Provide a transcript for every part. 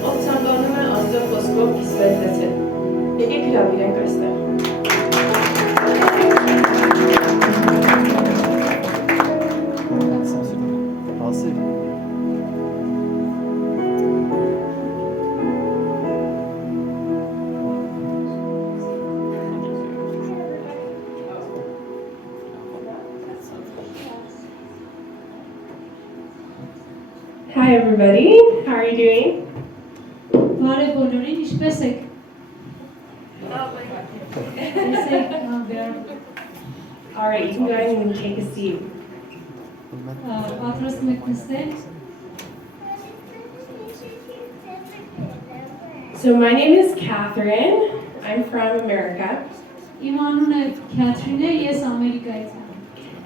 Ողջանում եմ Աստծո խոսքով իսպետեցել։ Եկեք հրավիրենք այստեղ։ Hi everybody, how are you doing? Բարև բոլորին, ինչպե՞ս եք։ Alright, you can go ahead and take a seat. Պատրաստում եք նստել։ So my name is Catherine. I'm from America. Իմ անունը Քեթրին է, ես Ամերիկայից եմ։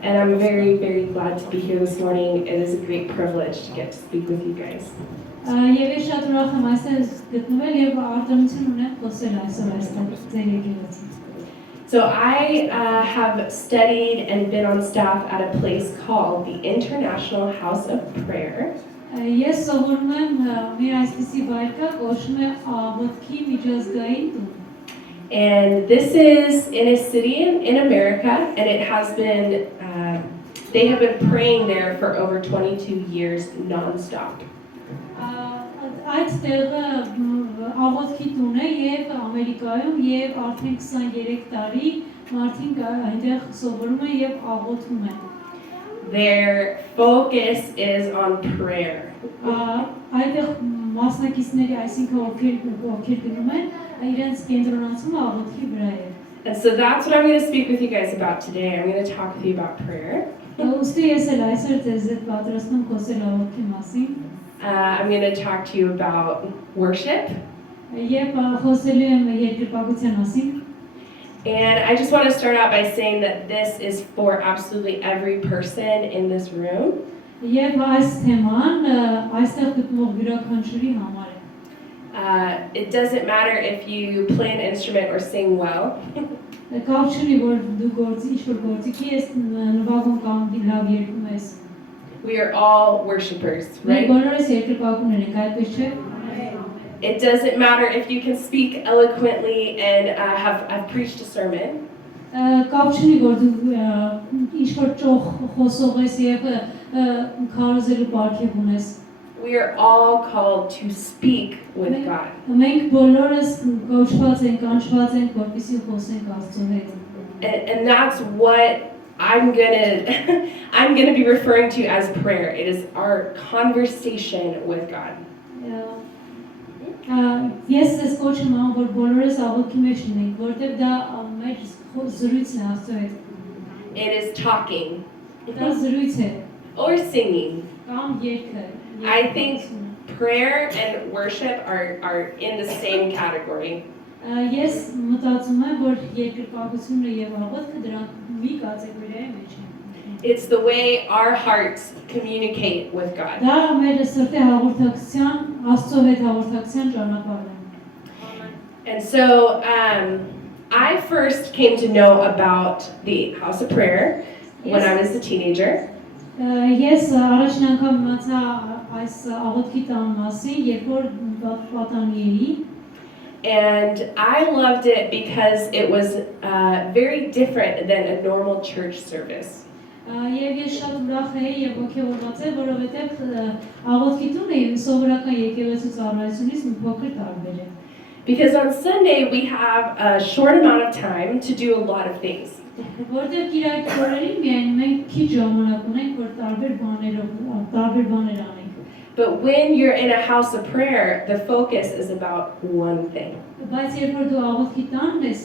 And I'm very, very glad to be here this morning. It is a great privilege to get to speak with you guys. Եվ ես շատ ուրախ եմ այստեղ գտնվել եւ արտոնություն ունեմ խոսել այսօր այստեղ ձեր եկեղեցի։ So I have studied and been on staff at a place called the International House of Prayer. Ես սովորում եմ մի այսպիսի վայր կա, կոչվում է Աղոթքի միջազգային տուն։ And this is in a city in America, and it has been, they have been praying there for over 22 years non-stop. Այդ տեղը Աղոթքի տուն է եւ Ամերիկայում եւ արդեն 23 տարի մարդիկ այնտեղ սովորում են եւ աղոթում են։ Their focus is on prayer. Այդտեղ մասնակիցների, այսինքն ովքեր գնում են, իրենց կենտրոնացումը աղոթքի վրա է։ And so that's what I'm going to speak with you guys about today. I'm going to talk with you about prayer. Ուստի ես էլ այսօր ձեզ հետ պատրաստում խոսել աղոթքի մասին։ I'm going to talk to you about worship. Եվ խոսելու եմ երկրպագության մասին։ And I just want to start out by saying that this is for absolutely every person in this room. Եվ այս թեման այստեղ գտնվող յուրաքանչյուրի համար է։ It doesn't matter if you play an instrument or sing well. Կապ չունի որ դու գործի ինչ-որ գործիքի ես նվագում կամ լավ երգում ես։ We are all worshipers, right? Բոլորս երկրպագուներ ենք, այդպես չէ։ It doesn't matter if you can speak eloquently and have preached a sermon. Կապ չունի որ դու ինչ-որ ճոխ խոսող ես եւ քարոզելու պարգև ունես։ We are all called to speak with God. Մենք բոլորս կոչված ենք, կանչված ենք, որպեսզի խոսենք Աստծո հետ։ And that's what I'm gonna be referring to as prayer. It is our conversation with God. Ես ես կոչում եմ որ բոլորս աղոթքի մեջ լինենք, որտեղ դա մեր զրույցն է Աստծո հետ։ It is talking. Դա զրույց է։ Or singing. Կամ երգը։ I think prayer and worship are in the same category. Ես մտածում եմ որ երկրպագությունը եւ աղոթքը դրանք մի կատեգորիայի մեջ են։ It's the way our hearts communicate with God. Դա մեր սրտի հաղորդակցության, Աստծո հետ հաղորդակցության ճանապարհն է։ And so I first came to know about the House of Prayer when I was a teenager. Ես առաջին անգամ իմացա այս աղոթքի տան մասին, երբ որ պատանի էի։ And I loved it because it was very different than a normal church service. Եվ ես շատ ուրախ էի եւ ոգևորված եմ, որովհետեւ աղոթքի տունը սովորական եկեղեցու ծառայությունից մի փոքր տարբեր է։ Because on Sunday we have a short amount of time to do a lot of things. Որտեղ Կիրակի օրերին միայն մենք քիչ ժամանակ ունենք, որ տարբեր բաներ անենք։ But when you're in a house of prayer, the focus is about one thing. Բայց երբ որ դու աղոթքի տանն ես,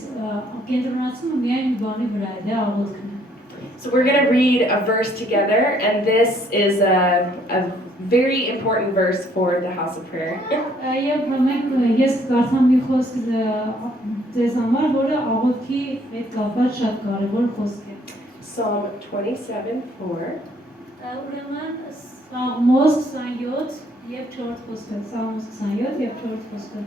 կենտրոնացումը միայն մի բանի վրա է, դա աղոթքն է։ So we're going to read a verse together, and this is a very important verse for the house of prayer. Եվ մենք ես կարդամ մի խոսք ձեզ համար, որը աղոթքի հետ կապված շատ կարևոր խոսք է։ Psalm 27:4. Ուրեմն Սաղմոս 27 եւ 4 խոսքը, Սաղմոս 27 եւ 4 խոսքը։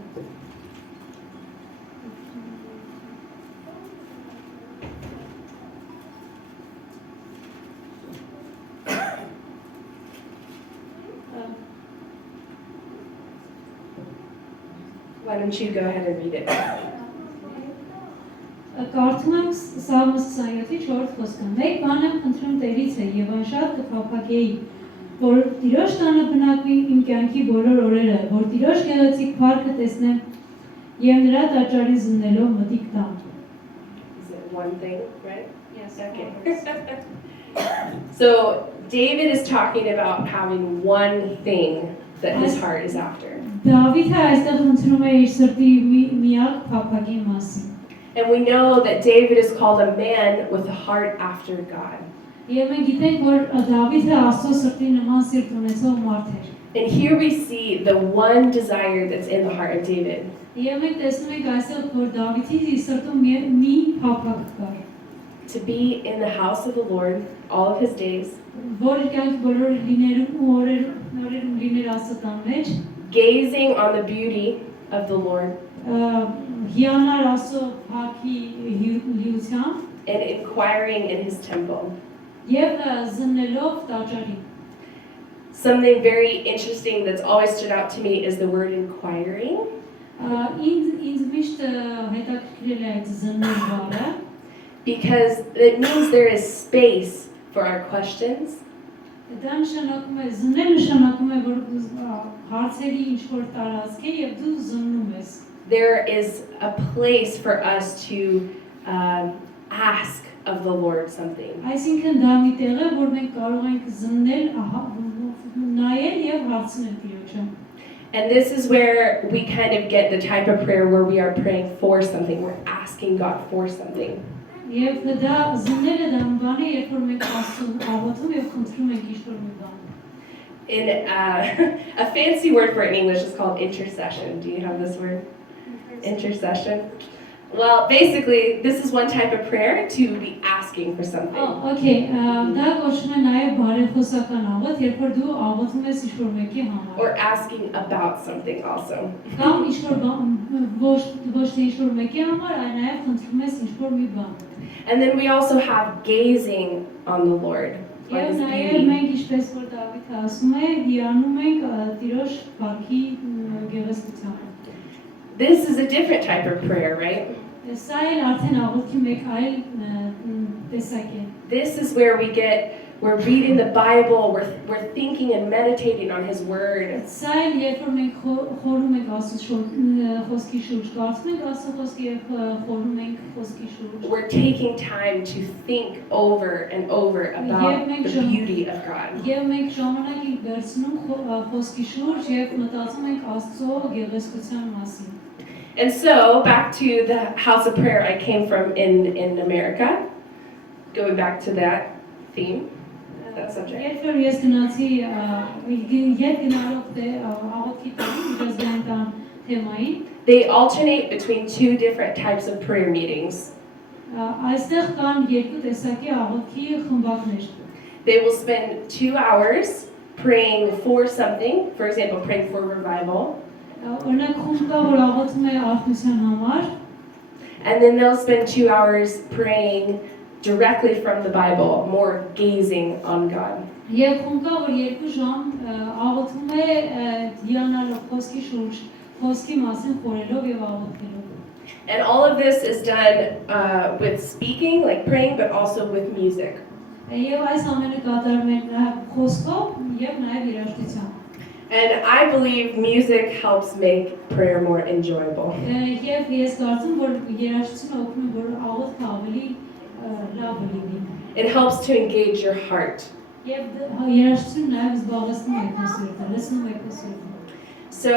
Why don't you go ahead and read it? Կարդում եմ Սաղմոս 27-ի 4 խոսքը։ Մեկ բան եմ խնդրում Տերից է եւ անշատ կփափակեի, որ Տիրոջ տանը բնակվի իմ կյանքի բոլոր օրերը, որ Տիրոջ գեղեցիկ փառքը տեսնեմ եւ նրա տաճարի զննելով մտիկ տամ։ Is it one thing, right? Yes. Okay. So David is talking about having one thing that his heart is after. Դավիթը այստեղ խնդրում է իր սրտի միակ փափակի մասին։ And we know that David is called a man with a heart after God. Եվ մենք գիտենք, որ Դավիթը Աստծո սրտի նման սիրտ ունեցող մարդ էր։ And here we see the one desire that's in the heart of David. Եվ մենք տեսնում ենք այստեղ, որ Դավիթի սրտում մի փափակ կար։ To be in the house of the Lord all of his days. Որ իր կյանքի բոլոր լիներում ու օրերում լիներ Աստծո տան մեջ։ Gazing on the beauty of the Lord. Հիանալ Աստծո փառքի լիությամբ And inquiring in his temple. Եվ զննելով տաճարին։ Something very interesting that's always stood out to me is the word inquiring. Ինձ միշտ հետաքրքրել է այդ զննել բառը, Because it means there is space for our questions. դա նշանակում է զննել նշանակում է որ հարցերի ինչ որ տարածք է եւ դու զննում ես։ There is a place for us to ask of the Lord something. Այսինքն դա մի տեղ է, որ մենք կարող ենք զննել, նայել եւ հարցնել Տիրոջը։ And this is where we kind of get the type of prayer where we are praying for something. We're asking God for something. Եվ դա զննելը դա բան է, երբ որ մենք Աստծուն աղոթում եւ խնդրում ենք ինչ-որ մի բան։ In a fancy word for it in English is called intercession. Do you have this word? Intercession. Well, basically, this is one type of prayer to be asking for something. Oh, okay. Դա կոչվում է նաև բարեխոսական աղոթ, երբ որ դու աղոթում ես ինչ-որ մեկի համար։ Or asking about something also. Կամ ինչ-որ բան, ոչ թե ինչ-որ մեկի համար, այլ նաև խնդրում ես ինչ-որ մի բան։ And then we also have gazing on the Lord. On Եվ his նաև beauty. մենք ինչպես որ Դավիթը ասում է, հիանում ենք Տիրոջ փառքի գեղեցկությանը։ This is a different type of prayer, right? Սա էլ արդեն աղոթքի մեկ այլ տեսակ է։ This is where we're reading the Bible, we're thinking and meditating on his word. Սա էլ երբ որ մենք խորհում ենք Աստծո խոսքի շուրջ, կարդում ենք Աստծո խոսքը եւ խորհում ենք խոսքի շուրջ։ We're taking time to think over and over about the beauty of God. Եվ մենք ժամանակ ենք վերցնում խոսքի շուրջ եւ մտածում ենք Աստծո գեղեցկության մասին։ And so, back to the house of prayer I came from in America, going back to that theme, that subject. Երբ որ ես գնացի ետ գնալով աղոթքի տան, միջազգային տան թեմային, They alternate between two different types of prayer meetings. այստեղ կան երկու տեսակի աղոթքի խմբակներ։ They will spend 2 hours praying for something, for example, praying for revival. Օրինակ խումբ կա, որ աղոթում է արթնության համար, And then they'll spend 2 hours praying directly from the Bible, more gazing on God. եւ խումբ կա, որ 2 ժամ աղոթում է հիանալով խոսքի շուրջ, խոսքի մասին խորելով եւ աղոթելով։ And all of this is done with speaking, like praying, but also with music. Եվ այս ամենը կատարվում է նաեւ խոսքով եւ նաեւ երաժշտությամբ։ And I believe music helps make prayer more enjoyable. Եվ ես կարծում որ երաժշտությունը օգնում է որ աղոթքը ավելի լավ լինի։ It helps to engage your heart. Եվ երաժշտությունը նաեւ զբաղեցնում է քո սիրտը, լցնում է քո սիրտը։ So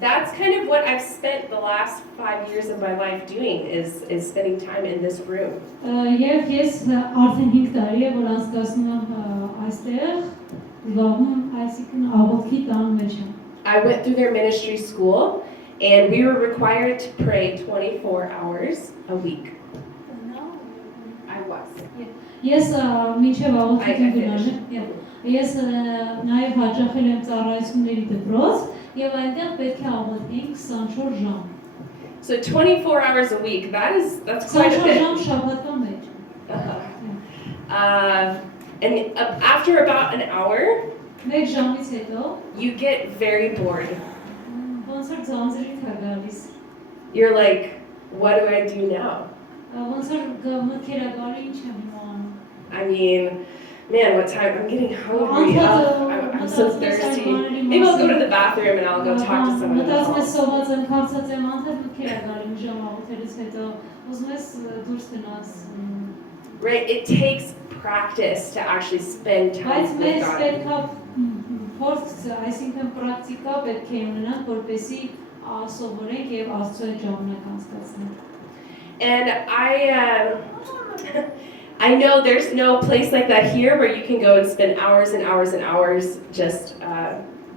that's kind of what I've spent the last 5 years of my life doing is spending time in this room. Եվ ես արդեն 5 տարի է որ անցկացնում եմ այստեղ զբաղվում այսինքն աղոթքի տան մեջ եմ։ I went through their ministry school and we were required to pray 24 hours a week. I was. Ես մինչև աղոթքի գնալու ես նաև հաճախել եմ ծառայությունների դպրոց եւ այնտեղ պետք է աղոթեինք 24 ժամ։ So 24 hours a week, that's quite a 24 bit. ժամ շաբաթվա մեջ։ And after about an hour, Մեկ ժամից հետո you get very bored. ոնց ոնց որ ձանձրի թա գալիս։ You're like, what do I do now? Ոնց որ մտքերը գալի ինչ եմ հիմա անում։ I mean, man, what time? I'm getting hungry. I'm so thirsty. Maybe I'll go to the bathroom and I'll go talk to someone. Մտածում ես սոված եմ, քացած եմ, անդադ մտքերը գալի մի ժամ աղոթելուց հետո, ուզում ես դուրս գնաս։ Right, it takes practice to actually spend time Բայց with մեզ God. պետք է փորձ, այսինքն պրակտիկա պետք է ունենանք, որպեսզի սովորենք եւ Աստծո հետ ժամանակ անցկացնենք։ And I know there's no place like that here where you can go and spend hours and hours and hours just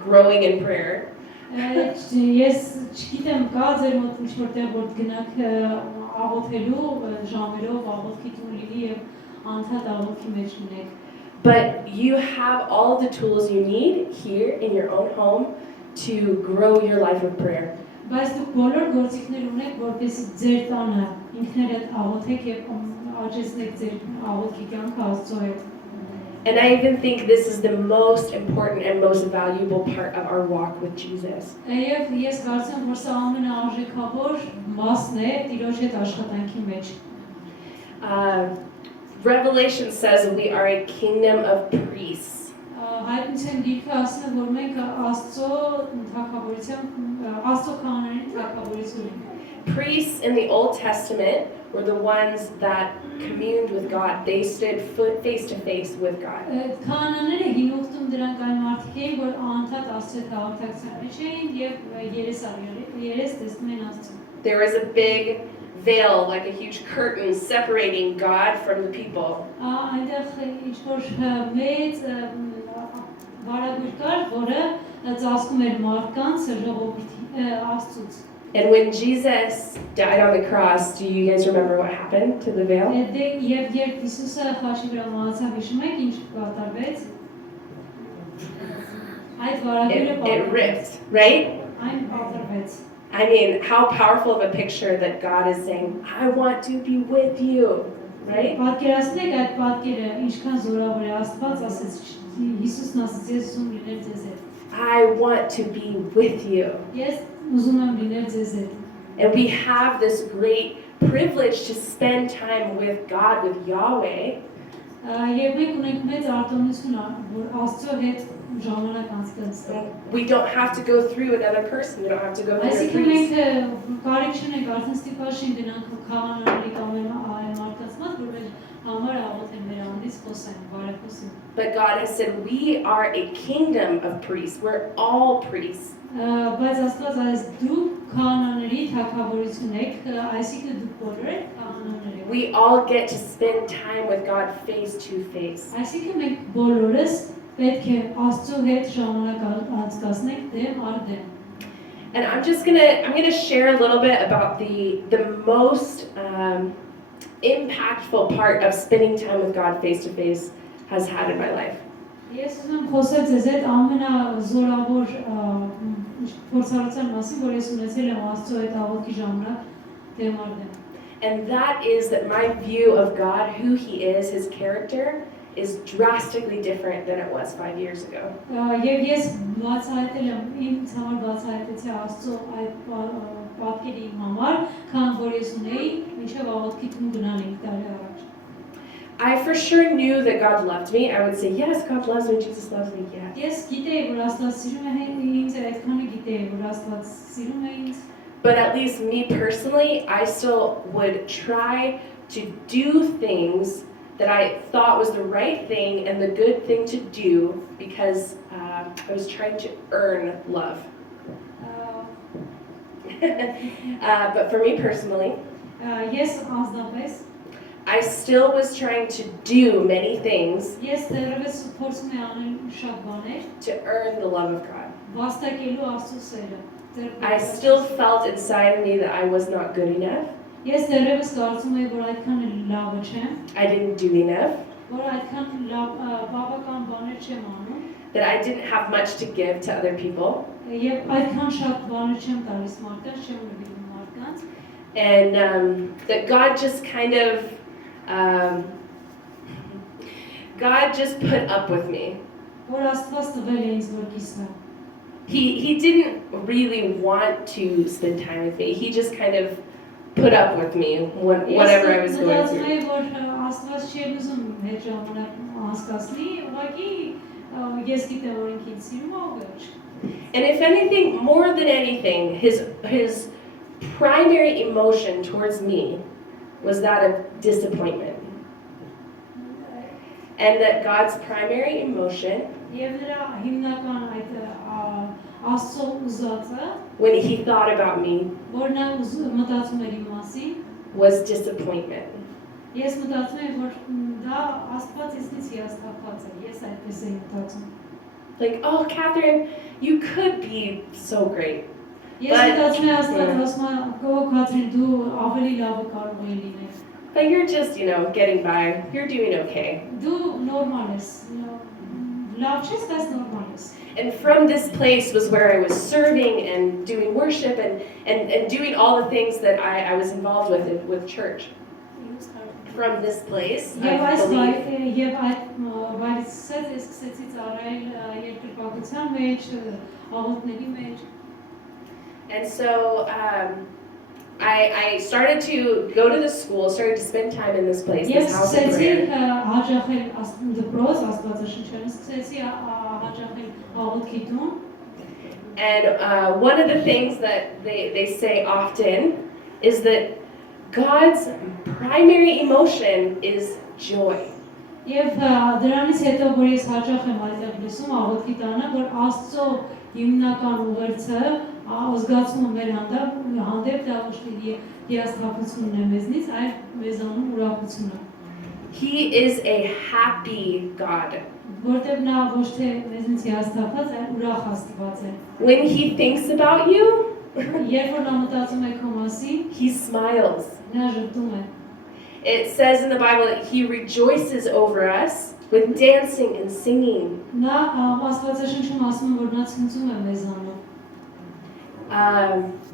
growing in prayer. Ես չգիտեմ, կա ձեր մոտ ինչ-որտեղ որ գնաք աղոթելու ժամերով աղոթքի տուն լինի եւ անդադ աղոթքի մեջ լինեք։ But you have all the tools you need here in your own home to grow your life of prayer. Բայց դուք բոլոր գործիքներ ունեք, որպեսզի ձեր տանը ինքներդ աղոթեք եւ աճեցնեք ձեր աղոթքի կյանքը Աստծո հետ։ And I even think this is the most important and most valuable part of our walk with Jesus. Եվ ես կարծում եմ, որ սա ամենաարժեքավոր մասն է Տիրոջ հետ աշխատանքի մեջ։ Revelation says we are a kingdom of priests. Հայտնության գիրքը ասում է, որ մենք Աստծո քահանաների թագավորություն ենք։ Priests in the Old Testament were the ones that communed with God. They stood face to face with God. Քահանաները հին ուխտում դրանք այն մարդիկ էին, որ անդադ Աստծո հետ հաղորդակցության մեջ էին եւ երես տեսնում են Աստծուն։ There was a big veil, like a huge curtain, separating God from the people. Այնտեղ ինչ-որ մեծ վարագույր կար, որը ծածկում էր մարդկանց ժողովրդի Աստծուց։ And when Jesus died on the cross, do you guys remember what happened to the veil? Եվ երբ Հիսուսը խաչի վրա մահացավ, հիշում եք ինչ կատարվեց։ Այդ վարագույրը It ripped, right? Այն պատրվեց։ I mean, how powerful of a picture that God is saying, I want to be with you, right? Պատկերացնեք այդ պատկերը, ինչքան զորավոր է Աստված ասեց, Հիսուսն ասեց, ես ուզում լինել ձեզ հետ։ I want to be with you. Ես ուզում եմ լինել ձեզ հետ։ And we have this great privilege to spend time with God, with Yahweh. Եվ մենք ունենք մեծ արտոնություն, որ Աստծո հետ ժամանակ անցկացնենք։ We don't have to go through another person. We don't have to go through a Այսինքն priest. մենք կարիք չունենք արդեն ստիպաշին գնանք քահանաների կամ այն մարդկանց մոտ, որ մեր համար աղոթեն, մեր անձից խոսեն, բարեխոսեն։ But God has said we are a kingdom of priests. We're all priests. Բայց Աստված այս դուք քահանաների թագավորություն եք, այսինքն դուք բոլորը քահանաներ եք։ We all get to spend time with God face to face. Այսինքն մենք բոլորս պետք է Աստծո հետ ժամանակ անցկացնենք դեմ առ դեմ։ And I'm gonna share a little bit about the most impactful part of spending time with God face to face has had in my life. Ես ուզում եմ խոսել ձեզ հետ ամենազորավոր փորձառության մասին, որ ես ունեցել եմ Աստծո հետ աղոթքի ժամանակ դեմ առ դեմ։ And that is that my view of God, who He is, His character, is drastically different than it was 5 years ago. Եվ ես բացահայտել եմ ինձ համար բացահայտեցի Աստծո այդ պատկերի իմ համար, քան որ ես ունեի մինչև աղոթքի տուն գնալ 5 տարի առաջ։ I for sure knew that God loved me. I would say, yes, God loves me, Jesus loves me, yes. Ես գիտեի, որ Աստված սիրում է ինձ, այդքանը գիտեի, որ Աստված սիրում է ինձ։ But at least me personally, I still would try to do things that I thought was the right thing and the good thing to do because I was trying to earn love. But for me personally, Ես անձնապես I still was trying to do many things ես դեռևս փորձում եմ անել շատ բաներ to earn the love of God. վաստակելու Աստծո սերը։ I still felt inside of me that I was not good enough. Ես դեռևս կարծում եմ, որ այդքան լավը չեմ, I didn't do enough. որ այդքան լավ բավական բաներ չեմ անում, That I didn't have much to give to other people. եւ այդքան շատ բաներ չեմ տալիս մարդկանց, չեմ նվիրում մարդկանց, And that God just kind of God just put up with me. որ Աստված տվել է ինձ որ կիսվեմ։ he didn't really want to spend time with me. He just kind of put up with me whatever I was going through. And if anything, more than anything, his primary emotion towards me was that of disappointment. And that God's primary emotion, when he thought about me, was disappointment. Like, oh, Catherine, you could be so great. But you're just, getting by. You're doing okay. And from this place was where I was serving and doing worship and doing all the things that I was involved with church. From this place, and so I started to go to the school, started to spend time in this place, this house of prayer. And one of the things that they say often is that God's primary emotion is joy. He is a happy God. When he thinks about you, he smiles. It says in the Bible that he rejoices over us with dancing and singing.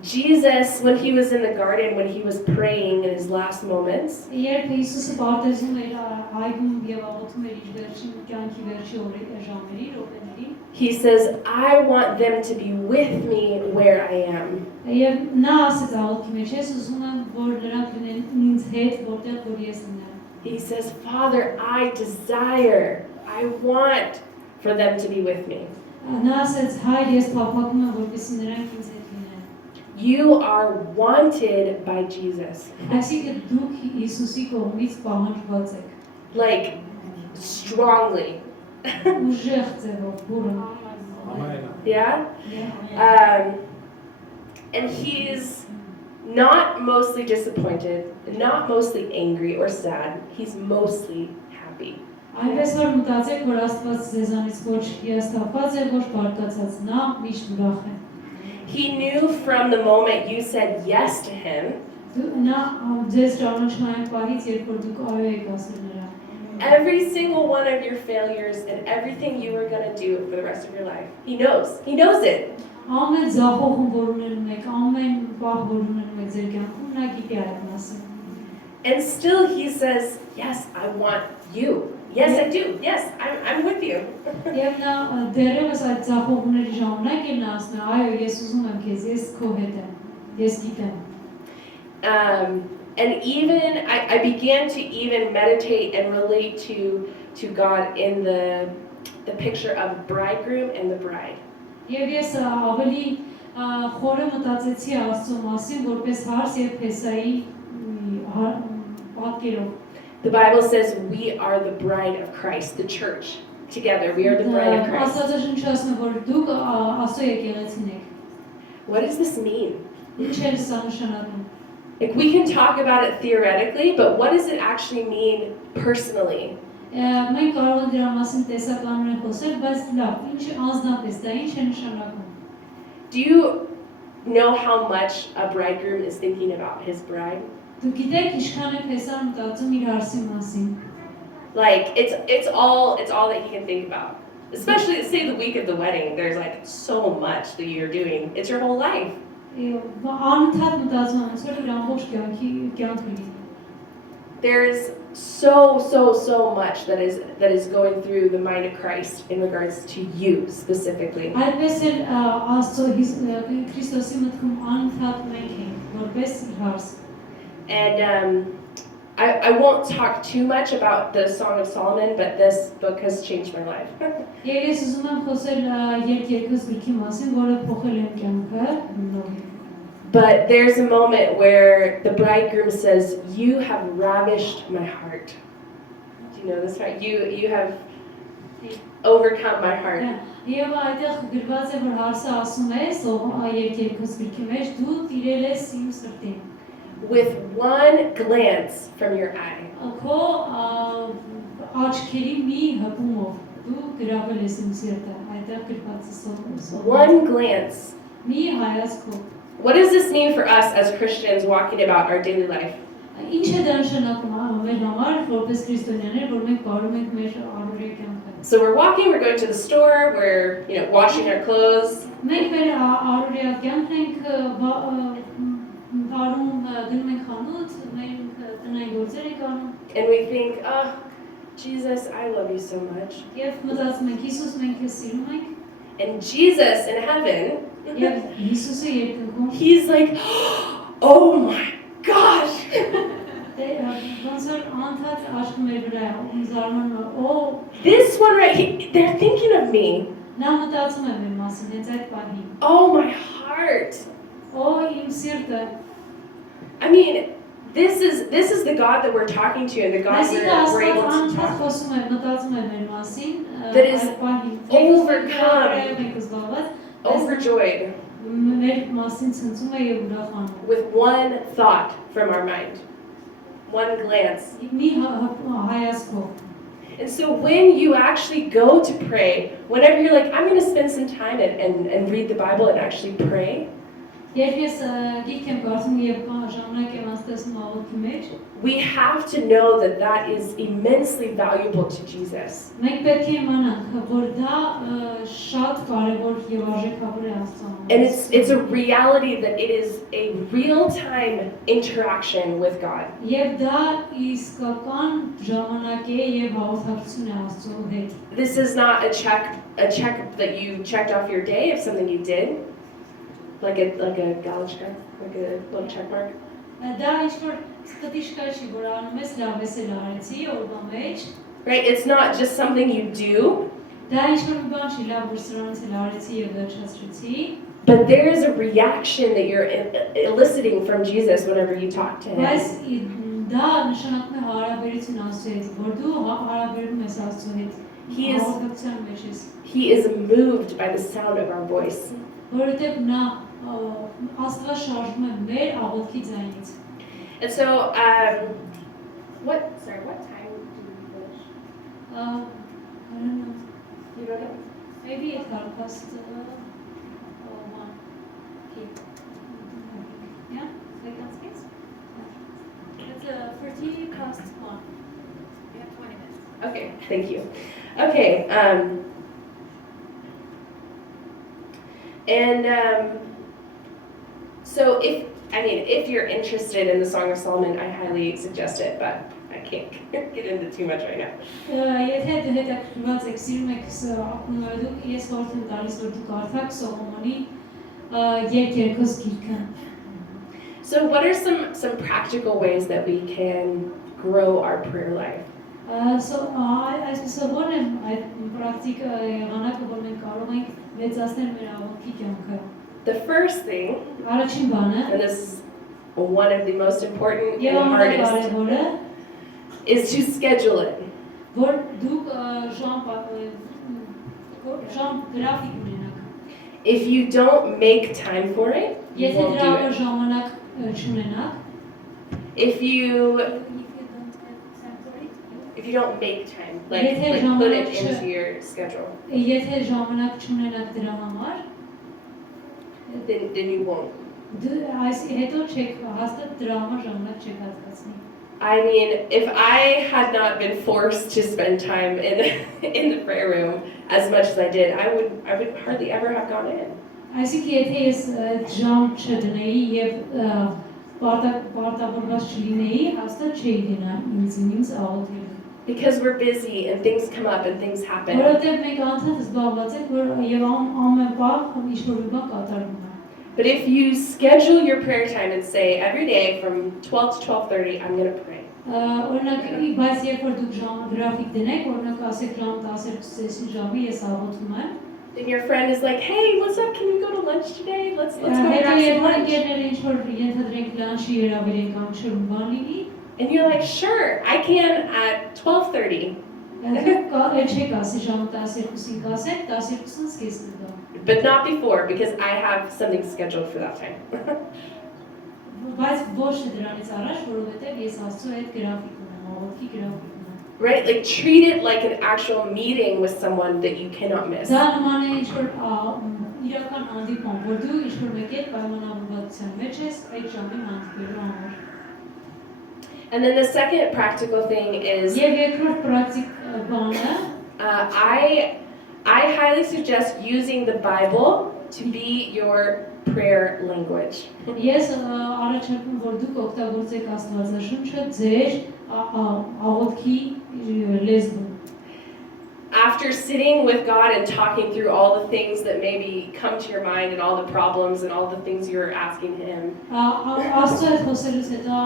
Jesus, when he was in the garden, when he was praying in his last moments, he says, I want them to be with me where I am. He says, Father, I want for them to be with me. You are wanted by Jesus. Like, strongly. Yeah? And he's not mostly disappointed, not mostly angry or sad. He's mostly happy. He knew from the moment you said yes to him, every single one of your failures and everything you were going to do for the rest of your life. He knows. He knows it. And still he says, yes, I want you. Yes, I do. Yes, I'm with you. And even I began to even meditate and relate to God in the picture of bridegroom and the bride. The Bible says we are the bride of Christ, the church. Together, we are the bride of Christ. What does this mean? Like, we can talk about it theoretically, but what does it actually mean personally? Do you know how much a bridegroom is thinking about his bride? Like, it's all that he can think about. Especially, say, the week of the wedding. There's like so much that you're doing. It's your whole life. There's so much that is going through the mind of Christ in regards to you specifically. Այդպես էլ Աստծո Քրիստոսի մտքում անընդհատ մենք ենք, որպես հարց։ And I won't talk too much about the Song of Solomon, but this book has changed my life. Եվ ես ուզում եմ խոսել երկերկրս գրքի մասին, որը փոխել է կյանքը։ But there's a moment where the bridegroom says, "You have ravished my heart." Do you know this part? You have overcome my heart. Եվ այդտեղ գրված է, որ հարսը ասում է, երկերկրս գրքի մեջ, դու տիրել ես իմ սրտին։ With one glance from your eye. Քո աչքերի մի հպումով դու գրավել ես իմ սիրտը, այդտեղ գրված է։ One glance. Մի հայացքով։ What does this mean for us as Christians walking about our daily life? Ինչ է դա նշանակում մեր համար որպես քրիստոնյաներ, որ մենք ապրում ենք մեր առօրյա կյանքը։ So we're walking, we're going to the store, we're, washing our clothes. Մենք մեր առօրյա կյանքն ենք բարում, գնում ենք խանութ, մենք տնային գործեր ենք անում։ And we think, "Oh, Jesus, I love you so much." Եվ մտածում ենք, Հիսուս, մենք քեզ սիրում ենք։ And Jesus in heaven, Եվ Հիսուսը երկնքում he's like, "Oh my gosh." ոնց որ անընդհատ աշխում էր վրա, զարմանում է, օ, This one right here, they're thinking of me. նա մտածում է մեր մասին, հենց այդ պահին։ Oh, my heart. Օ, իմ սիրտը։ I mean, this is the God that we're talking to, and the God that we're able to talk to. Խոսում է, մտածում է մեր մասին, That is այդ պահին։ overcome, overjoyed մեր մասին ցնծում է եւ ուրախանում։ with one thought from our mind, one glance. Մի հայացքով։ And so when you actually go to pray, whenever you're like, "I'm going to spend some time and read the Bible and actually pray," Երբ ես գիրք եմ կարդում եւ ժամանակ եմ անցկացնում աղոթքի մեջ, we have to know that that is immensely valuable to Jesus. մենք պետք է իմանանք, որ դա շատ կարեւոր եւ արժեքավոր է Աստծո համար։ And it's a reality that it is a real-time interaction with God. Եվ դա իսկական ժամանակ է եւ հաղորդակցություն է Աստծո հետ։ This is not a check that you checked off your day of something you did, like a galочка, like a little check mark. Դա ինչ-որ ստատիստիկա չի, որ անում ես լավ ես էլ արեցի օրվա մեջ։ Right? It's not just something you do, Դա ինչ-որ մի բան չի, լավ որ սրանից էլ արեցի եւ վերջացրեցի։ but there is a reaction that you're eliciting from Jesus whenever you talk to him. Բայց դա նշանակում է հարաբերություն Աստծո հետ, որ դու հարաբերում ես Աստծո հետ։ Հաղորդակցության մեջ ես։ He is moved by the sound of our voice. Որովհետեւ նա Աստված շարժվում է մեր աղոթքի ձայնից։ And so, what time do we finish? I don't know. You don't know? Maybe it past 1. Okay. Yeah? Like that space? Yeah. It's 40 past 1. We have 20 minutes. Okay, thank you. Okay, so if you're interested in the Song of Solomon, I highly suggest it, but I can't get into too much right now. Եթե դու հետաքրքրված եք, սիրում եք դուք, ես խորհուրդ եմ տալիս, որ դուք կարդաք Սողոմոնի երկերկրս գիրքը։ So what are some practical ways that we can grow our prayer life? Այսպես ո՞ր են այդ պրակտիկ եղանակը, որ մենք կարող ենք մեծացնել մեր աղոթքի կյանքը։ The first thing, Առաջին բանը, and this is one of the most important եւ and hardest, ամենակարևորը, is to schedule it. որ դուք ժամ գրաֆիկ ունենաք։ If you don't make time for it, you Եթե won't դրա do համար it. ժամանակ չունենաք, If you don't make time, like put it into your schedule, եթե ժամանակ չունենաք dրա համար, then you won't. այս հետո չեք հաստատ dրա համար ժամանակ չեք հատկացնի։ I mean, if I had not been forced to spend time in the prayer room as much as I did, I would hardly ever have gone in. Այսինքն եթե ես ժամ չդնեի եւ պարտավորված չլինեի, հաստատ չէի գնա ինձ աղոթել։ Because we're busy and things come up and things happen. Որովհետև մենք անընդհատ զբաղված ենք, որ եւ ամեն պահ ինչ-որ մի բան կատարվում է։ But if you schedule your prayer time and say every day from 12 to 12:30, I'm going to pray. Օրինակ, բայց երբ որ դուք գրաֆիկ դնեք, օրինակ ասեք ժամ 12-ին ժամի ես աղոթում եմ։ Then your friend is like, hey, what's up? Can we go to lunch today? Let's go Հետո grab երբ some որ lunch. ընկերները ինչ-որ ենթադրենք լանչի երավիրենք կամ ինչ-որ բան լինի, And you're like, sure, I can at 12:30. դուք չեք ասի ժամը 12-ին կասեք, 12-ին սկիզբն գա։ But not before, because I have something scheduled for that time. Բայց ոչ թե դրանից առաջ, որովհետև ես Աստծո հետ գրաֆիկ ունեմ, աղոթքի գրաֆիկ ունեմ։ Right? Like treat it like an actual meeting with someone that you cannot miss. Դա նման է ինչ-որ իրական հանդիպում, որ դու ինչ-որ մեկի հետ պայմանավորվածության մեջ ես այդ ժամին հանդիպելու համար։ And then the second practical thing is Եվ երկրորդ պրակտիկ բանը, I highly suggest using the Bible to be your prayer language. ես առաջարկում, որ դուք օգտագործեք Աստվածաշունչը ձեր աղոթքի լեզվում։ After sitting with God and talking through all the things that maybe come to your mind and all the problems and all the things you're asking Him, Աստծո հետ խոսելուց հետո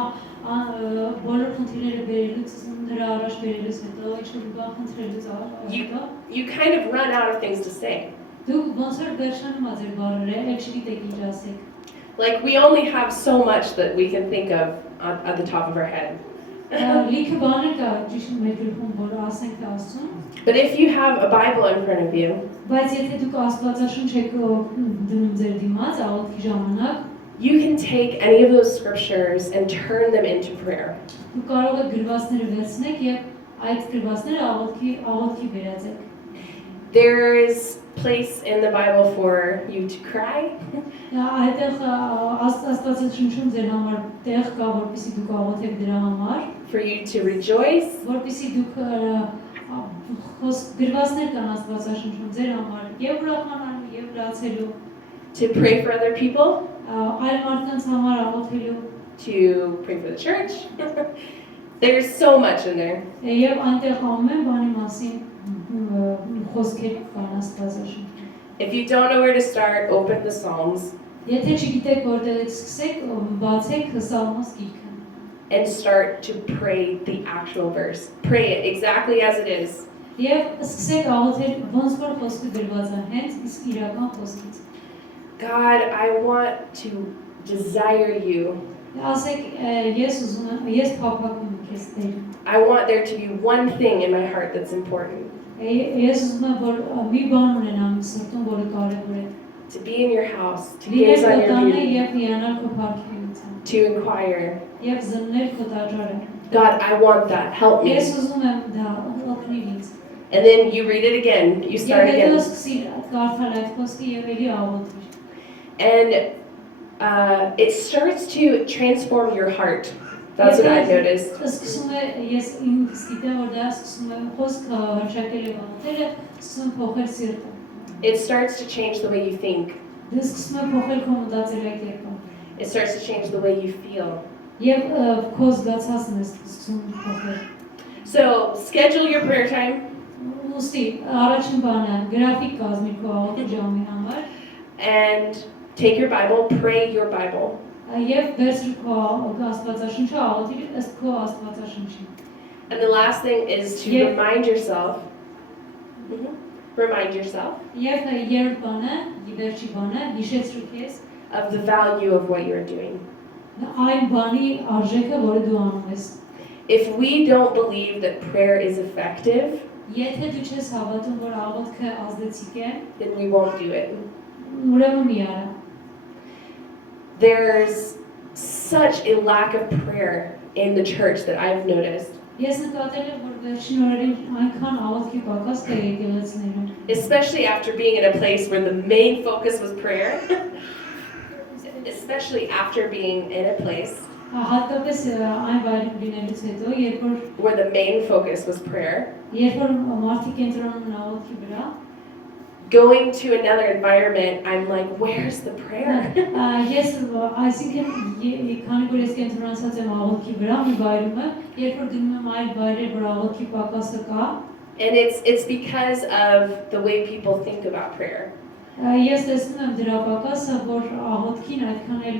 բոլոր խնդիրները բերելուց նրա առաջ բերելուց հետո ինչ-որ բան խնդրելուց հետո you kind of run out of things to say. դուք ոնց որ վերջանում եք ձեր բառերը, եք չգիտեք ինչ ասեք։ Like we only have so much that we can think of at the top of our head. Լիքը բաներ կա ճիշտ մեր գլխում, որ ասենք Աստծուն, But if you have a Bible in front of you, բայց եթե դուք Աստվածաշունչ եք դնում ձեր դիմաց աղոթքի ժամանակ, you can take any of those scriptures and turn them into prayer. դուք կարող եք գրվածները վերցնեք եւ այդ գրվածները աղոթքի վերածեք։ There's place in the Bible for you to cry. Այդտեղ Աստվածաշունչում ձեր համար տեղ կա, որպեսզի դուք աղոթեք դրա համար, For you to rejoice, որպեսզի դուք գրվածներ կան Աստվածաշունչում ձեր համար եւ ուրախանալու եւ լացելու, to pray for other people, այլ մարդկանց համար աղոթելու to pray for the church. There's so much in there. եւ այնտեղ ամեն բանի մասին խոսքեր կան Աստվածաշունչում։ If you don't know where to start, open the Psalms Եթե չգիտեք որտեղից սկսեք, բացեք Սաղմոս գիրքը and start to pray the actual verse. Pray it exactly as it is. եւ սկսեք աղոթել ոնց որ խոսքը գրված է, հենց իսկ իրական խոսքից։ God, I want to desire you. Ասեք ես ուզում եմ, ես փափագում եմ քեզ Տեր։ I want there to be one thing in my heart that's important. Ես ուզում եմ որ մի բան ունենամ սրտում, որը կարևոր է։ To be in your house, to Լինել gaze on քո your տանը beauty, եւ հիանալ քո փառքերությամբ, to inquire. եւ զննել քո տաճարը։ God, I want that. Help me. Ես ուզում եմ դա օգնի ինձ։ And then you read it again. You start Եվ հետո again. սկսի կարդալ այդ խոսքը եւ էլի աղոթել։ And it starts to transform your heart. That's what I've noticed. Սկսում է ես ինքս գիտեմ որ դա սկսում է խոսքը հրճակել եւ աղոթելը, սկսում է փոխել սիրտը։ It starts to change the way you think. Դա սկսում է փոխել քո մտածելակերպը։ It starts to change the way you feel. Եվ քո զգացածն է սկսում փոխել։ So schedule your prayer time Ուստի առաջին բանը գրաֆիկ կազմի քո աղոթքի ժամի համար and take your Bible, pray your Bible. եւ վերցրու քո Աստվածաշունչը աղոթի ըստ քո Աստվածաշունչի։ And the last thing is to Yeah. remind yourself. Remind yourself Եվ երրորդ բանը, վերջի բանը, հիշեցրու քեզ of the value of what you're doing. այն բանի արժեքը, որը դու անում ես։ If we don't believe that prayer is effective, Եթե դու չես հավատում, որ աղոթքը ազդեցիկ է, then we won't do it. ուրեմն մի արա։ There's such a lack of prayer in the church that I've noticed, Ես նկատել եմ, որ վերջին օրերին այնքան աղոթքի պակաս կա եկեղեցիներում, especially after being in a place where the main focus was prayer. Especially after being in a place հատկապես այն վայրում լինելուց հետո, where the main focus was prayer. երբ որ մարդիկ կենտրոնում են աղոթքի վրա, going to another environment, I'm like, where's the prayer? Ես այսինքն քանի որ ես կենտրոնացած եմ աղոթքի վրա, մի վայրում եմ, երբ որ գնում եմ այլ վայրեր, որ աղոթքի պակասը կա, And it's because of the way people think about prayer. Ես տեսնում եմ դրա պակասը, որ աղոթքին այդքան էլ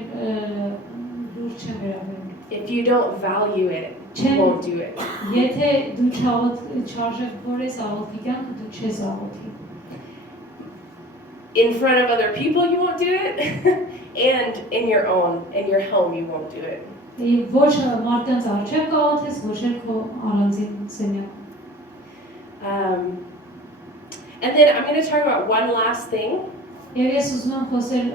դուր չեմ վերաբերում։ If you don't value it, you won't do it. Եթե դու չարժևորես աղոթքի կյանքը, դու չես աղոթի։ In front of other people, you won't do it, and in your home, you won't do it. Ոչ մարդկանց առջև կաղոթես, ոչ էլ քո առանձին սենյակում։ And then I'm going to talk about one last thing. Եվ ես ուզում եմ խոսել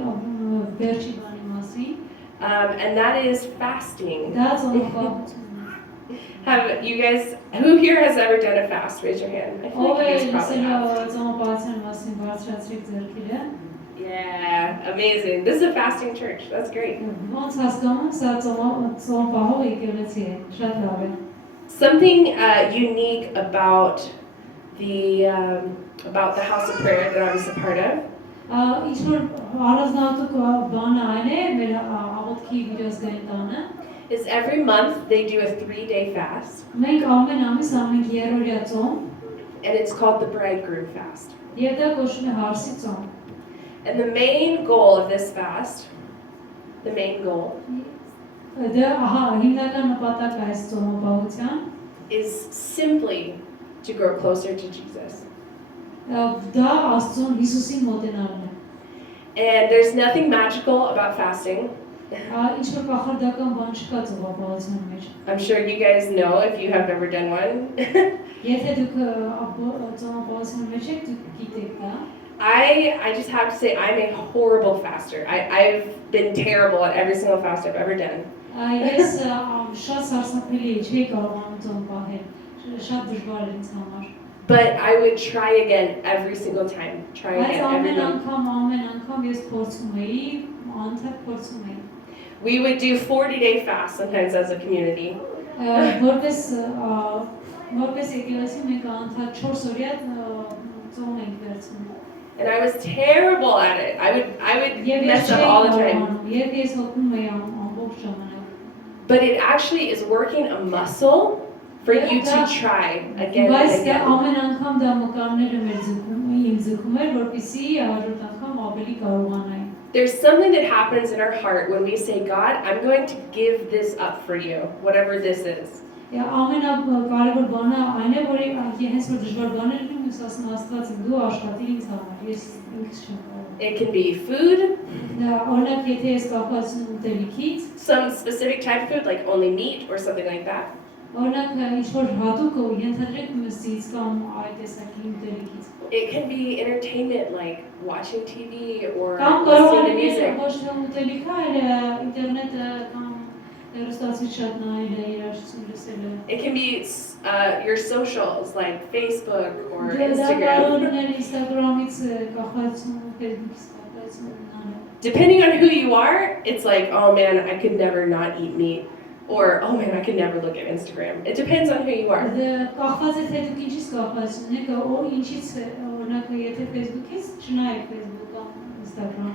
վերջի բանի մասին։ And that is fasting. Դա ծոմապահությունն է։ Have you guys, who here has ever done a fast? Raise your hand. I feel like you guys probably have. ծոմապահության մասին բարձրացրեք ձեռքերը։ Yeah, amazing. This is a fasting church. That's great. Ոնց հասկանում եմ, սա ծոմապահող եկեղեցի է, շատ լավ է։ Something unique about the house of prayer that I was a part of. Ինչ-որ առանձնահատուկ բանը այն է, մեր աղոթքի միջազգային տանը։ Is every month they do a 3-day fast. Մենք ամեն ամիս անենք երրորդյա ծոմ, And it's called the bridegroom fast. եւ դա կոչվում է հարսի ծոմ։ And the main goal of this fast, Դա հիմնական նպատակը այս ծոմապահության is simply to grow closer to Jesus. դա Աստծուն Հիսուսին մոտենալն է։ And there's nothing magical about fasting. Ինչ-որ կախարդական բան չկա ծոմապահության մեջ։ I'm sure you guys know if you have ever done one. Եթե դուք ծոմապահության մեջ եք, դուք գիտեք դա։ I just have to say I'm a horrible faster. I've been terrible at every single fast I've ever done. Ես շատ սարսափելի չէի կարողանում ծոմ պահել, շատ դժվար էր ինձ համար։ But I would try again every single time. Try again every day. Ամեն անգամ ես փորձում էի, անընդհատ փորձում էի։ We would do 40-day fasts sometimes as a community. Որպես եկեղեցի մենք անընդհատ 4 օրյա ծոմ ենք վերցնում։ And I was terrible at it. I would mess up all the time. Եվ ես հոգնում էի ամբողջ ժամանակ։ But it actually is working a muscle for you to try again and Բայց again. ամեն անգամ դա մկանները իմ ձգում էր, որպեսզի հաջորդ անգամ ավելի կարողանայի։ There's something that happens in our heart when we say, God, I'm going to give this up for you, whatever this is. Ամենակարևոր բանը այն է, որ հենց որ դժվար բաներ լինում, ես ասում Աստված դու աշխատիր ինձ համար, ես ինքս չեմ կարող։ It can be food, Օրինակ եթե ես կախված եմ ուտելիքից, some specific type of food, like only meat or something like that. Օրինակ ինչ-որ հատուկ ենթադրեք մսից կամ այդ տեսակի ուտելիքից։ It can be entertainment, like watching TV or Կամ listening to music. ոչ թե ուտելիք, այլ ինտերնետը կամ հեռուստացույց շատ նայելը, երաժշտություն լսելը։ It can be your socials, like Facebook or Դա Instagram. կարող լինել Instagram-ից կախվածում, Facebook-ից կախվածում ունենալը։ Depending on who you are, it's like, oh man, I could never not eat meat. Or, oh man, I could never look at Instagram. It depends on who you are. Կախված է թե դուք ինչից կախվածում եք, ինչից օրինակ եթե Facebook-ից չնայեք Facebook կամ Instagram։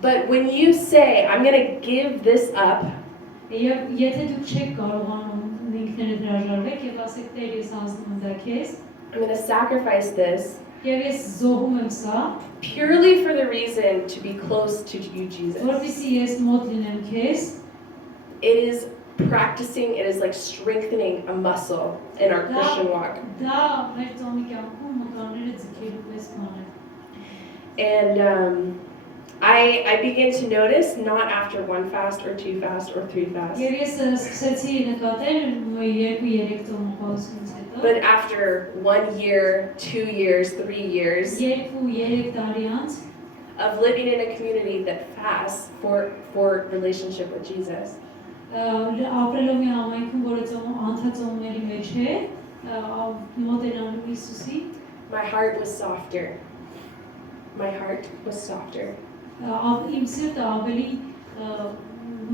But when you say, I'm going to give this up, Եվ եթե դուք չեք կարողանում ինքներդ հրաժարվեք եւ ասեք Տեր ես հանձնում եմ դա քեզ, I'm going to sacrifice this եւ ես զոհում եմ սա, purely for the reason to be close to you, Jesus. որպեսզի ես մոտ լինեմ քեզ, It is practicing, it is like strengthening a muscle in our Christian walk. դա մեր ծոմի կյանքում մկանները ձգելու պես բան է։ And I began to notice, not after one fast or two fasts or three fasts, Եվ ես սկսեցի նկատել 2-3 ծոմապահությունից հետո, but after 1 year, 2 years, 3 years 2-3 տարի անց of living in a community that fasts for relationship with Jesus. ապրելով մի համայնքում, որը անդհածոմների մեջ է, մոտենալու Հիսուսի, My heart was softer. My heart was softer. Իմ սիրտը ավելի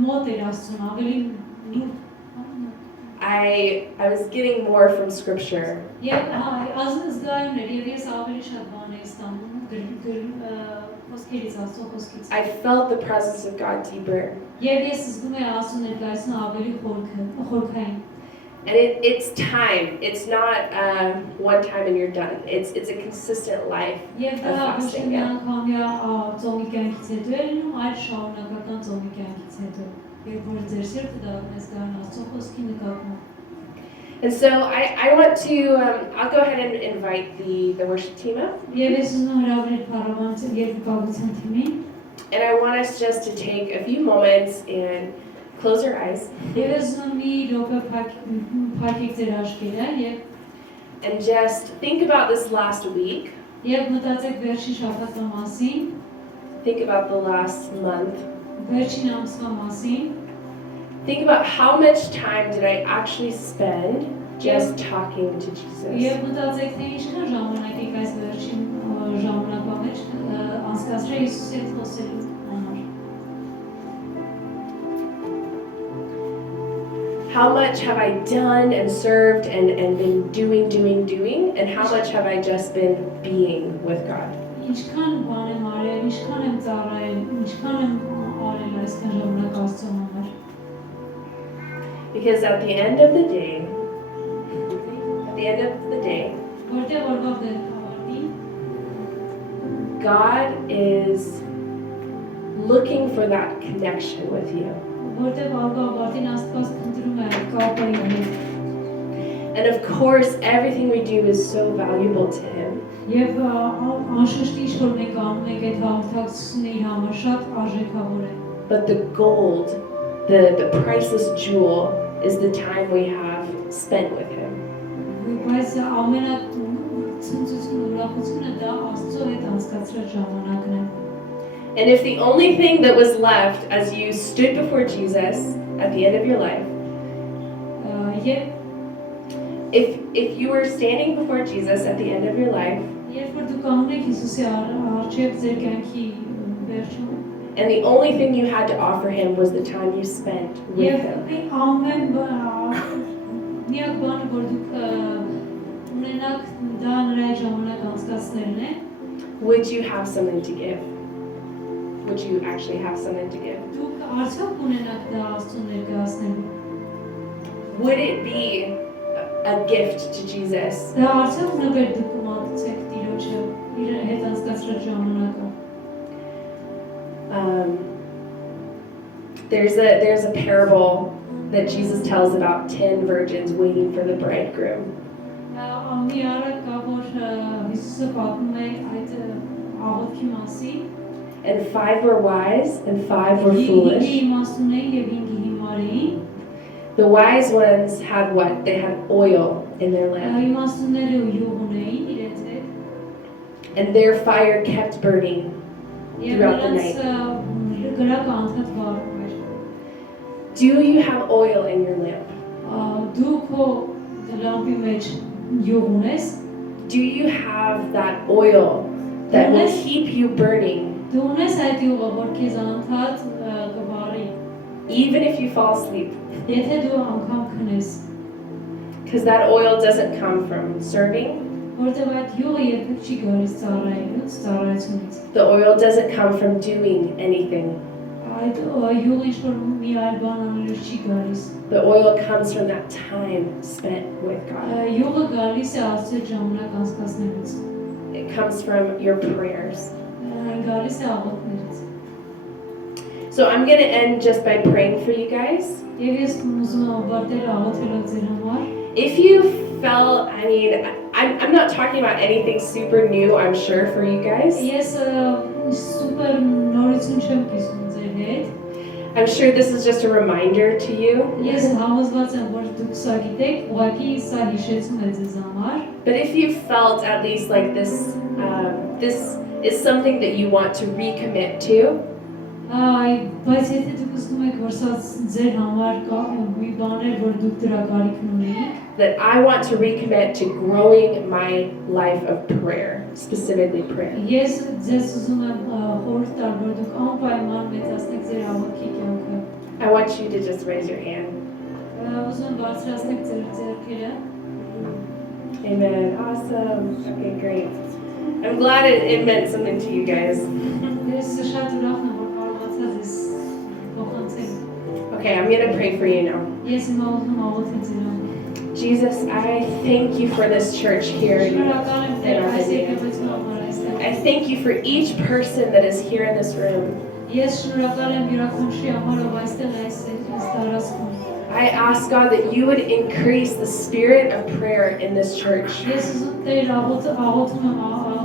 մոտ էր Աստծուն, ավելի նուրբ։ I was getting more from Scripture. Եվ զգայուն էր, եւ ես ավելի շատ բան էի ստանում, խոսքերից Աստծո խոսքից։ I felt the presence of God deeper. Եվ ես զգում եմ Աստծո ներկայությունը ավելի խորքային։ And it's time. It's not one time and you're done. It's a consistent life Եվ of դա ոչ fasting. մի Yeah. անգամյա ծոմի կյանքից հետո է լինում, այլ շարունակական ծոմի կյանքից հետո։ Երբ որ ձեր սիրտը դառնես դառն Աստծո խոսքի նկատմամբ։ And so I want to, I'll go ahead and invite the worship team up. Եվ ես ուզում եմ հրավիրել փառաբանության երկուկագության թիմին։ And I want us just to take a few moments and close our eyes Եվ ես ուզում եմ մի րոպե փակեք ձեր աչքերը and just think about this last week. եւ մտածեք վերջին շաբաթվա մասին, Think about the last month. վերջին ամսվա մասին, Think about how much time did I actually spend just talking to Jesus. եւ մտածեք թե ինչքան ժամանակ եք այս վերջին ժամանակվա մեջ անցկացրել Հիսուսի հետ խոսելու համար։ How much have I done and served and been doing? And how much have I just been being with God? Ինչքան բան եմ արել, ինչքան եմ ծառայել, ինչքան եմ արել այսքան ժամանակ Աստծո համար։ Because at the end of the day, Որտեղ օրվա վերջին God is looking for that connection with you. որտեղ օրվա վերջին Աստված փնտրում է կապը ինքնին։ And of course, everything we do is so valuable to Him. Եվ անշուշտ ինչ որ մենք անում ենք այդ հաղորդակցությունը իր համար շատ արժեքավոր է։ But the gold, the priceless jewel, is the time we have spent with Him. Բայց ամենացնցությունը ուրախությունը դա Աստծո հետ անցկացրած ժամանակն է։ And if the only thing that was left as you stood before Jesus at the end of your life, Եվ if you were standing before Jesus at the end of your life, երբ որ դու կանգնում ես Հիսուսի առջև ձեր կյանքի վերջում, and the only thing you had to offer Him was the time you spent with եւ Him, ամեն միակ բանը որ դուք ունենաք դա նրա հետ ժամանակ անցկացնելն է, would you have something to give? Would you actually have something to give? դուք արդյոք ունենաք դա Աստծուն ներկայացնելու։ Would it be a gift to Jesus? Դա արդյոք նվեր դուք կմատուցեք Տիրոջը իր հետ անցկացրած ժամանակը։ There's a parable that Jesus tells about 10 virgins waiting for the bridegroom. Ամի արա կա որ Հիսուսը պատմում է այդ աղոթքի մասին։ And 5 were wise and 5 were foolish. Իմաստուն էին եւ 5 հիմար էին։ The wise ones had what? They had oil in their lamp. Իմաստունները յուղ ունեին իրենց հետ։ And their fire kept burning Եվ throughout the նրանց night. գրակը անդադ վառում էր։ Do you have oil in your lamp? Դու քո լամպի մեջ յուղ ունես։ Do you have that oil that will keep you burning Դու ունես այդ յուղը, որ քեզ անդադ կվառի։ even if you fall asleep? Եթե դու անգամ քնես։ Because that oil doesn't come from serving. Որտեղ այդ յուղը երբեք չի գալիս ծառայելուց, ծառայությունից։ The oil doesn't come from doing anything. Այդ յուղը ինչ որ մի այլ բան անելուց չի գալիս։ The oil comes from that time spent with God. Յուղը գալիս է Աստծո հետ ժամանակ անցկացնելուց։ It comes from your prayers. Այն gալիս է աղոթքներից։ So I'm going to end just by praying for you guys. Եվ ես ուզում եմ ավարտել աղոթելով ձեր համար։ If you felt, I'm not talking about anything super new, I'm sure, for you guys. Ես սուպեր նորություն չեմ կիսում ձեր հետ։ I'm sure this is just a reminder to you. Ես համոզված եմ, որ դուք սա գիտեք, ուղղակի սա հիշեցում է ձեզ համար։ But if you felt at least like this is something that you want to recommit to, Բայց եթե դուք զգում եք, որ սա ձեր համար կա մի բան է, որ դուք դրա կարիքն ունեիք, that I want to recommit to growing my life of prayer, specifically prayer. ես ձեզ ուզում եմ խորհուրդ տալ, որ դուք անպայման մեծացնեք ձեր աղոթքի կյանքը։ I want you to just raise your hand. Ուզում եմ բարձրացնեք ձեր ձեռքերը։ Amen. Awesome. Okay, great. I'm glad it meant something to you guys. Ես շատ ուրախ եմ, որ կարողացա ձեզ փոխանցել։ Okay, I'm going to pray for you now. Ես հիմա ուզում եմ աղոթել ձեզ։ Jesus, I thank you for this church here. Շնորհակալ եմ Տեր այս եկեղեցու համար այստեղ։ I thank you for each person that is here in this room. Ես շնորհակալ եմ յուրաքանչյուրի համար, ով այստեղ է այս տարածքում։ I ask God that you would increase the spirit of prayer in this church. Ես ուզում Տեր աղոթում եմ,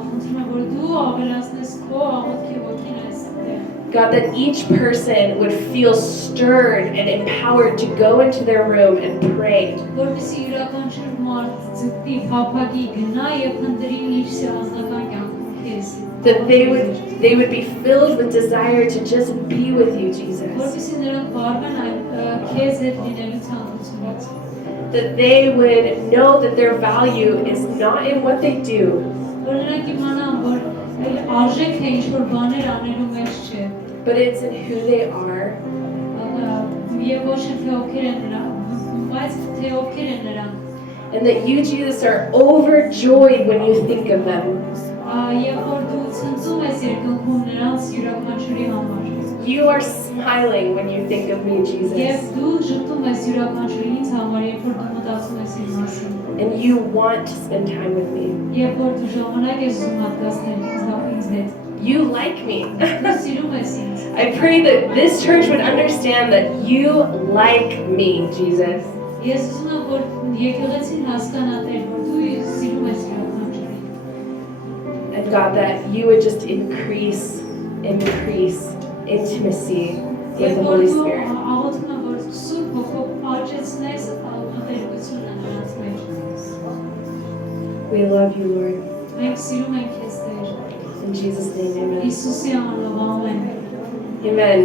խնդրում եմ, որ դու ավելացնես քո աղոթքի ոգին այստեղ։ God, that each person would feel stirred and empowered to go into their room and pray. Որպեսզի յուրաքանչյուր մարդ ձգտի, փափագի, գնա եւ խնդրի իր անձնական կյանքում քեզ։ That they would be filled with desire to just be with you, Jesus. Որպեսզի նրանք վարվեն քեզ հետ լինելու ցանկությունից։ That they would know that their value is not in what they do, Որ նրանք իմանան, որ արժեք թե ինչ-որ բաներ անելու մեջ չէ։ but it's in who they are. Եվ ոչ թե ովքեր են նրանք, բայց թե ովքեր են նրանք։ And that you, Jesus, are overjoyed when you think of them. Եվ որ դու ցնծում ես երկնքում նրանց յուրաքանչյուրի համար։ You are smiling when you think of me, Եվ Jesus. դու ժպտում ես յուրաքանչյուրի ինձ համար, երբ որ դու մտածում ես իմ մասին։ And you want to spend time with me. Եվ որ դու ժամանակ ես ուզում հատկացնել ինձ հետ։ You like me. Դու սիրում ես ինձ։ I pray that this church would understand that you like me, Jesus. Ես ուզում եմ, որ եկեղեցին հասկանա Տեր, որ դու սիրում ես յուրաքանչյուրին։ And God, that you would just increase intimacy with the Holy Spirit. Աղոթում եմ, որ Սուրբ Հոգով աճեցնես մտերմությունը նրանց մեջ։ We love you, Lord. Մենք սիրում ենք քեզ Տեր։ In Jesus' name, amen. Հիսուսի անունով ամեն։ Amen.